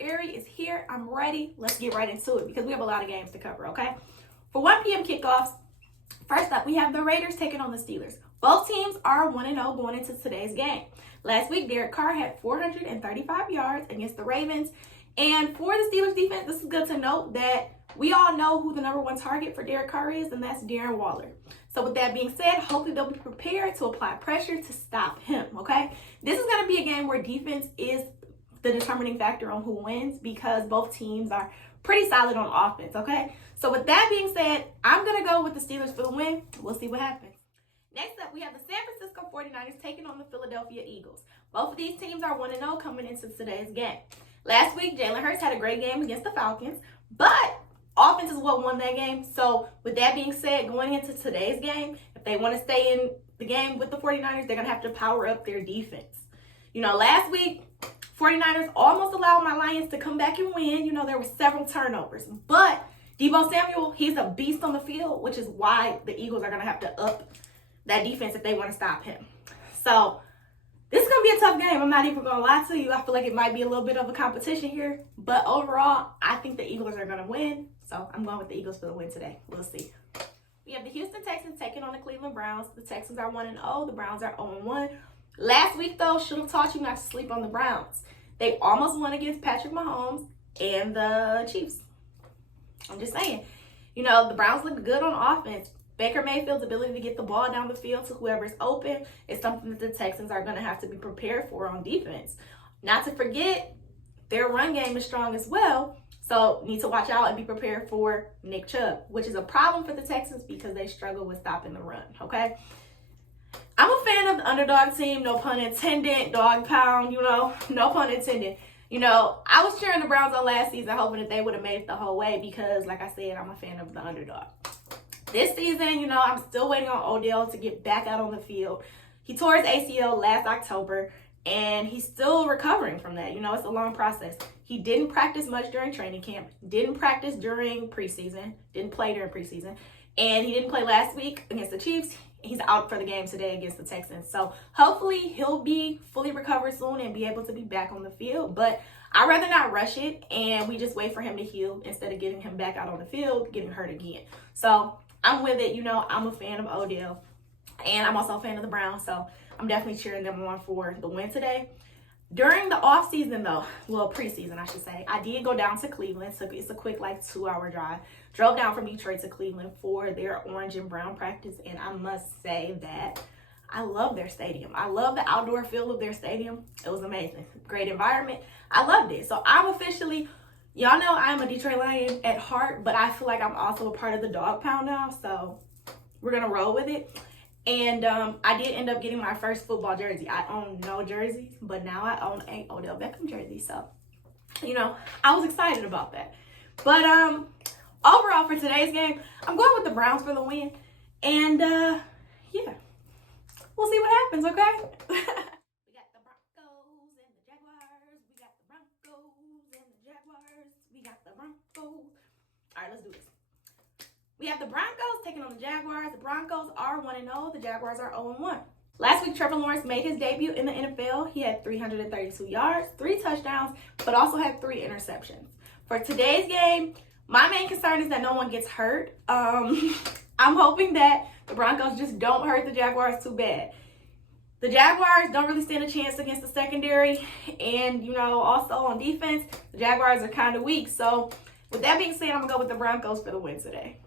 vs.Jaguars is here. I'm ready. Let's get right into it because we have a lot of games to cover, okay? For 1 p.m. kickoffs, first up, we have the Raiders taking on the Steelers. Both teams are 1-0 going into today's game. Last week, Derek Carr had 435 yards against the Ravens. And for the Steelers defense, this is good to note that we all know who the number one target for Derek Carr is, and that's Darren Waller. So with that being said, hopefully they'll be prepared to apply pressure to stop him, okay? This is going to be a game where defense is the determining factor on who wins because both teams are pretty solid on offense, okay? So with that being said, I'm going to go with the Steelers for the win. We'll see what happens. Next up, we have the San Francisco 49ers taking on the Philadelphia Eagles. Both of these teams are 1-0 coming into today's game. Last week, Jalen Hurts had a great game against the Falcons, but offense is what won that game. So with that being said, going into today's game, if they want to stay in the game with the 49ers, they're going to have to power up their defense. You know, last week, 49ers almost allowed my Lions to come back and win. You know, there were several turnovers. But Deebo Samuel, he's a beast on the field, which is why the Eagles are going to have to up that defense if they want to stop him. So this is going to be a tough game. I'm not even going to lie to you. I feel like it might be a little bit of a competition here. But overall, I think the Eagles are going to win. So I'm going with the Eagles for the win today. We'll see. We have the Houston Texans taking on the Cleveland Browns. The Texans are 1-0. The Browns are 0-1. Last week, though, should have taught you not to sleep on the Browns. They almost won against Patrick Mahomes and the Chiefs. I'm just saying. You know, the Browns look good on offense. Baker Mayfield's ability to get the ball down the field to whoever's open is something that the Texans are going to have to be prepared for on defense. Not to forget, their run game is strong as well. So need to watch out and be prepared for Nick Chubb, which is a problem for the Texans because they struggle with stopping the run, okay? I'm a fan of the underdog team, no pun intended, dog pound, you know, no pun intended. You know, I was cheering the Browns on last season, hoping that they would have made it the whole way because, like I said, I'm a fan of the underdog. This season, you know, I'm still waiting on Odell to get back out on the field. He tore his ACL last October, and he's still recovering from that. You know, it's a long process. He didn't practice much during training camp, didn't practice during preseason, didn't play during preseason, and he didn't play last week against the Chiefs. He's out for the game today against the Texans. So hopefully he'll be fully recovered soon and be able to be back on the field. But I'd rather not rush it, and we just wait for him to heal instead of getting him back out on the field, getting hurt again. So I'm with it. You know, I'm a fan of Odell, and I'm also a fan of the Browns. So I'm definitely cheering them on for the win today. During the offseason, though, well, preseason, I should say, I did go down to Cleveland. So it's a quick, 2-hour drive. Drove down from Detroit to Cleveland for their orange and brown practice. And I must say that I love their stadium. I love the outdoor feel of their stadium. It was amazing. Great environment. I loved it. So I'm officially, y'all know I'm a Detroit Lion at heart, but I feel like I'm also a part of the dog pound now. So we're going to roll with it. And I did end up getting my first football jersey. I own no jerseys, but now I own a Odell Beckham jersey. So, you know, I was excited about that. But overall for today's game, I'm going with the Browns for the win. And yeah, we'll see what happens, okay? We got the Broncos and the Jaguars. We got the Broncos and the Jaguars. We got the Broncos. All right, let's do this. We have the Broncos taking on the Jaguars. The Broncos are 1-0. The Jaguars are 0-1. Last week, Trevor Lawrence made his debut in the NFL. He had 332 yards, 3 touchdowns, but also had 3 interceptions. For today's game, my main concern is that no one gets hurt. I'm hoping that the Broncos just don't hurt the Jaguars too bad. The Jaguars don't really stand a chance against the secondary. And, you know, also on defense, the Jaguars are kind of weak. So with that being said, I'm going to go with the Broncos for the win today.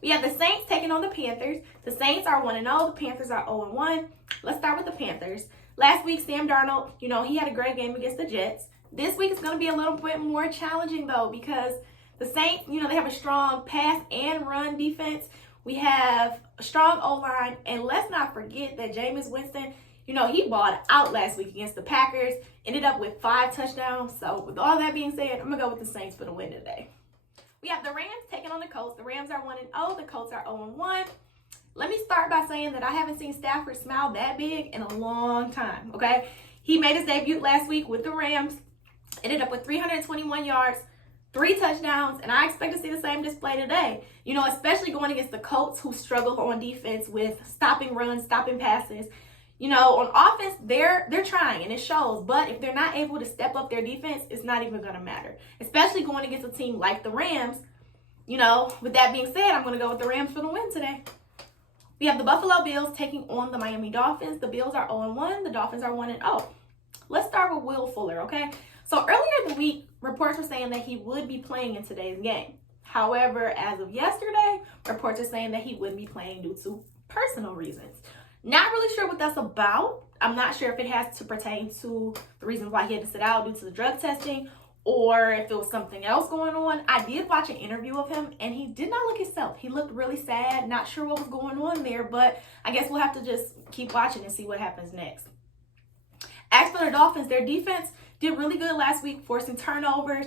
We have the Saints taking on the Panthers. The Saints are 1-0. The Panthers are 0-1. Let's start with the Panthers. Last week, Sam Darnold, you know, he had a great game against the Jets. This week is going to be a little bit more challenging, though, because the Saints, you know, they have a strong pass and run defense. We have a strong O-line. And let's not forget that Jameis Winston, you know, he balled out last week against the Packers. Ended up with 5 touchdowns. So with all that being said, I'm going to go with the Saints for the win today. We have the Rams taking on the Colts. The Rams are 1-0. The Colts are 0-1. Let me start by saying that I haven't seen Stafford smile that big in a long time, okay? He made his debut last week with the Rams. Ended up with 321 yards, 3 touchdowns, and I expect to see the same display today. You know, especially going against the Colts who struggle on defense with stopping runs, stopping passes. You know, on offense, they're trying and it shows. But if they're not able to step up their defense, it's not even going to matter. Especially going against a team like the Rams. You know, with that being said, I'm going to go with the Rams for the win today. We have the Buffalo Bills taking on the Miami Dolphins. The Bills are 0-1. The Dolphins are 1-0. Let's start with Will Fuller, okay? So earlier in the week, reports were saying that he would be playing in today's game. However, as of yesterday, reports are saying that he wouldn't be playing due to personal reasons. Not really sure what that's about. I'm not sure if it has to pertain to the reasons why he had to sit out due to the drug testing or if it was something else going on. I did watch an interview of him and he did not look himself. He looked really sad, not sure what was going on there, but I guess we'll have to just keep watching and see what happens next. As for the Dolphins, their defense did really good last week, forcing turnovers,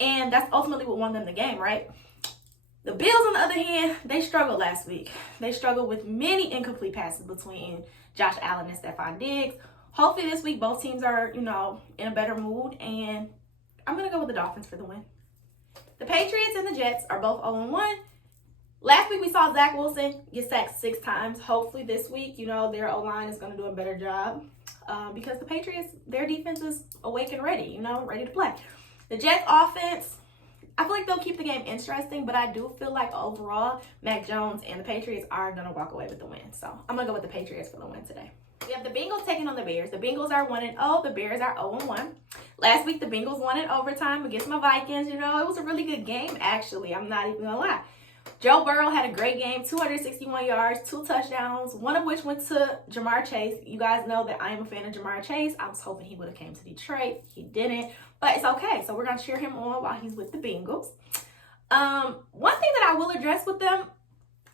and that's ultimately what won them the game, right? The Bills, on the other hand, they struggled last week. They struggled with many incomplete passes between Josh Allen and Stephon Diggs. Hopefully this week both teams are, in a better mood, and I'm going to go with the Dolphins for the win. The Patriots and the Jets are both 0-1. Last week we saw Zach Wilson get sacked 6 times. Hopefully this week, their O-line is going to do a better job because the Patriots, their defense is awake and ready, ready to play. The Jets offense, I feel like they'll keep the game interesting, but I do feel like overall, Mac Jones and the Patriots are going to walk away with the win. So I'm going to go with the Patriots for the win today. We have the Bengals taking on the Bears. The Bengals are 1-0. The Bears are 0-1. Last week, the Bengals won in overtime against my Vikings. It was a really good game, actually. I'm not even going to lie. Joe Burrow had a great game, 261 yards, 2 touchdowns, one of which went to Jamar Chase. You guys know that I am a fan of Jamar Chase. I was hoping he would have came to Detroit. He didn't, but it's okay. So we're going to cheer him on while he's with the Bengals. One thing that I will address with them,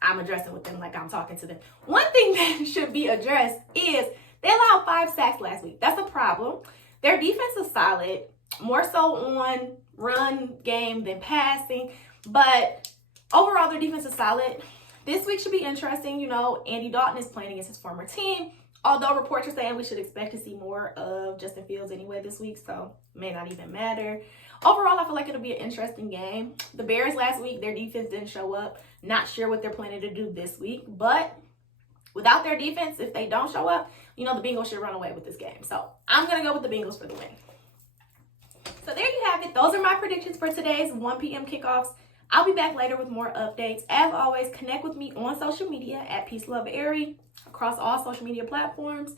I'm addressing with them like I'm talking to them. One thing that should be addressed is they allowed 5 sacks last week. That's a problem. Their defense is solid, more so on run game than passing, but overall, their defense is solid. This week should be interesting. Andy Dalton is playing against his former team, although reports are saying we should expect to see more of Justin Fields anyway this week, so may not even matter. Overall, I feel like it'll be an interesting game. The Bears last week, their defense didn't show up. Not sure what they're planning to do this week, but without their defense, if they don't show up, the Bengals should run away with this game. So I'm going to go with the Bengals for the win. So there you have it. Those are my predictions for today's 1 p.m. kickoffs. I'll be back later with more updates. As always, connect with me on social media at vs.Jaguars across all social media platforms.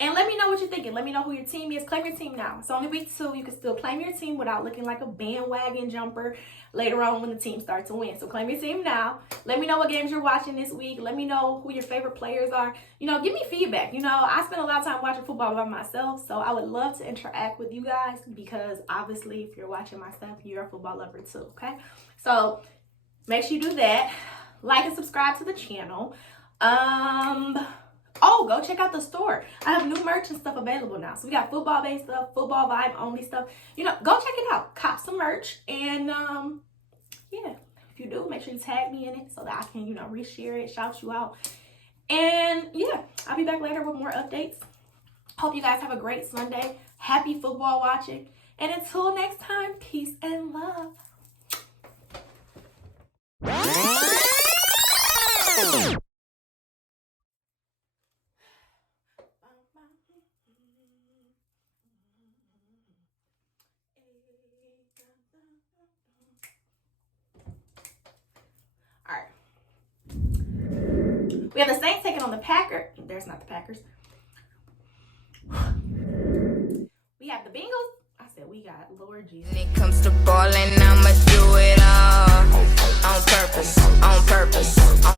And let me know what you're thinking. Let me know who your team is. Claim your team now. It's only week 2. You can still claim your team without looking like a bandwagon jumper later on when the team starts to win. So claim your team now. Let me know what games you're watching this week. Let me know who your favorite players are. Give me feedback. I spend a lot of time watching football by myself, so I would love to interact with you guys because obviously if you're watching my stuff, you're a football lover too, okay? So make sure you do that. Like and subscribe to the channel. Oh, go check out the store. I have new merch and stuff available now. So we got football-based stuff, football vibe only stuff. Go check it out. Cop some merch. And, yeah, if you do, make sure you tag me in it so that I can, reshare it, shout you out. And, yeah, I'll be back later with more updates. Hope you guys have a great Sunday. Happy football watching. And until next time, peace and love. All right. We have the Saints taking on the Packers. There's not the Packers. We have the Bengals. I said we got Lord Jesus. When it comes to balling,